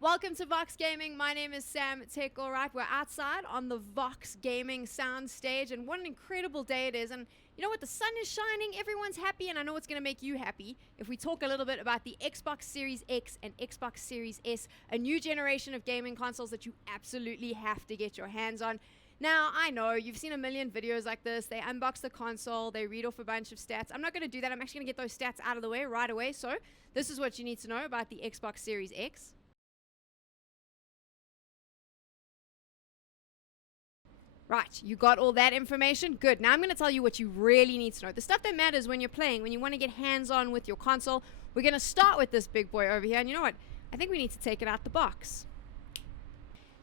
Welcome to Vox Gaming. My name is Sam Alright. We're outside on the Vox Gaming sound stage, and what an incredible day it is. And you know what? The sun is shining, everyone's happy, and I know it's going to make you happy if we talk a little bit about the Xbox Series X and Xbox Series S, a new generation of gaming consoles that you absolutely have to get your hands on. Now, I know you've seen a million videos like this. They unbox the console, they read off a bunch of stats. I'm not going to do that. I'm actually going to get those stats out of the way right away. So this is what you need to know about the Xbox Series X. Right, you got all that information? Good. Now I'm going to tell you what you really need to know. The stuff that matters when you're playing, when you want to get hands-on with your console. We're going to start with this big boy over here. And you know what? I think we need to take it out the box.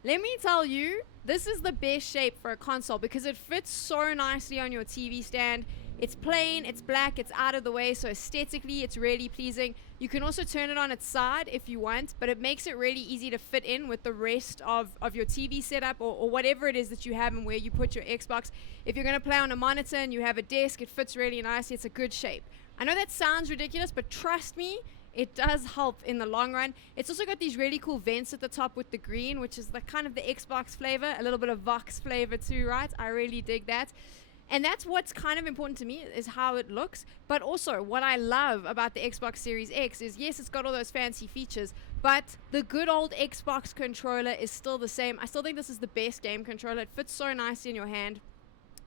Let me tell you, this is the best shape for a console because it fits so nicely on your TV stand. It's plain, it's black, it's out of the way, so aesthetically it's really pleasing. You can also turn it on its side if you want, but it makes it really easy to fit in with the rest of your TV setup or whatever it is that you have and where you put your Xbox. If you're going to play on a monitor and you have a desk, it fits really nicely. It's a good shape. I know that sounds ridiculous, but trust me, it does help in the long run. It's also got these really cool vents at the top with the green, which is the kind of the Xbox flavor, a little bit of Vox flavor too, right? I really dig that. And that's what's kind of important to me, is how it looks. But also, what I love about the Xbox Series X is, yes, it's got all those fancy features, but the good old Xbox controller is still the same. I still think this is the best game controller. It fits so nicely in your hand.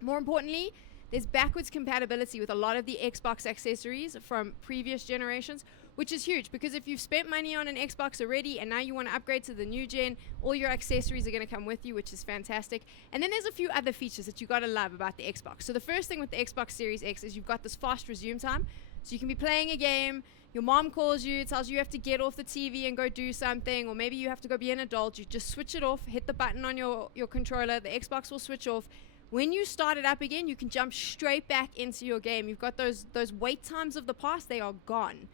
More importantly, there's backwards compatibility with a lot of the Xbox accessories from previous generations, which is huge because if you've spent money on an Xbox already and now you want to upgrade to the new gen, all your accessories are going to come with you, which is fantastic. And then there's a few other features that you got to love about the Xbox. So the first thing with the Xbox Series X is you've got this fast resume time. So you can be playing a game, your mom calls you, tells you have to get off the TV and go do something, or maybe you have to go be an adult. You just switch it off, hit the button on your controller, the Xbox will switch off. When you start it up again, you can jump straight back into your game. You've got those wait times of the past, they are gone.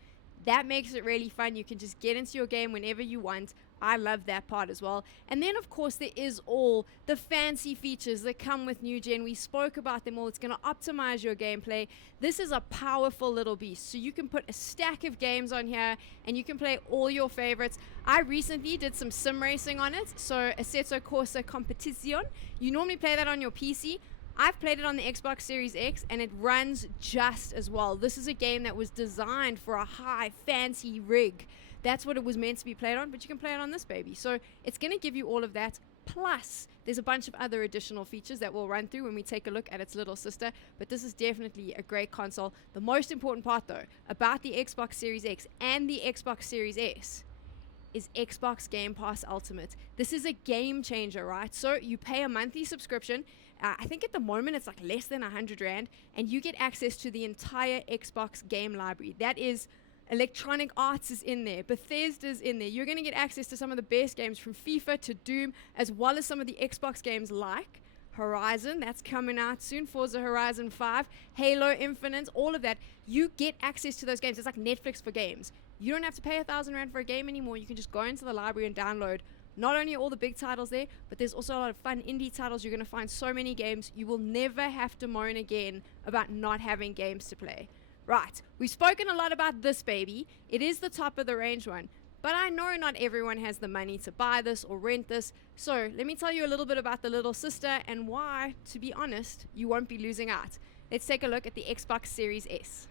That makes it really fun. You can just get into your game whenever you want. I love that part as well. And then, of course, there is all the fancy features that come with new gen. We spoke about them all. It's going to optimize your gameplay. This is a powerful little beast. So you can put a stack of games on here and you can play all your favorites. I recently did some sim racing on it. So Assetto Corsa Competizione. You normally play that on your PC. I've played it on the Xbox Series X and it runs just as well. This is a game that was designed for a high fancy rig. That's what it was meant to be played on, but you can play it on this baby. So it's going to give you all of that. Plus, there's a bunch of other additional features that we'll run through when we take a look at its little sister. But this is definitely a great console. The most important part, though, about the Xbox Series X and the Xbox Series S is Xbox Game Pass Ultimate. This is a game changer, right? So you pay a monthly subscription. I think at the moment it's like less than 100 Rand, and you get access to the entire Xbox game library. That is, Electronic Arts is in there, Bethesda's in there. You're going to get access to some of the best games from FIFA to Doom, as well as some of the Xbox games like Horizon, that's coming out soon, Forza Horizon 5, Halo Infinite, all of that. You get access to those games. It's like Netflix for games. You don't have to pay 1,000 Rand for a game anymore. You can just go into the library and download not only all the big titles there, but there's also a lot of fun indie titles. You're going to find so many games. You will never have to moan again about not having games to play. Right, we've spoken a lot about this baby. It is the top of the range one, but I know not everyone has the money to buy this or rent this. So let me tell you a little bit about the little sister and why, to be honest, you won't be losing out. Let's take a look at the Xbox Series S.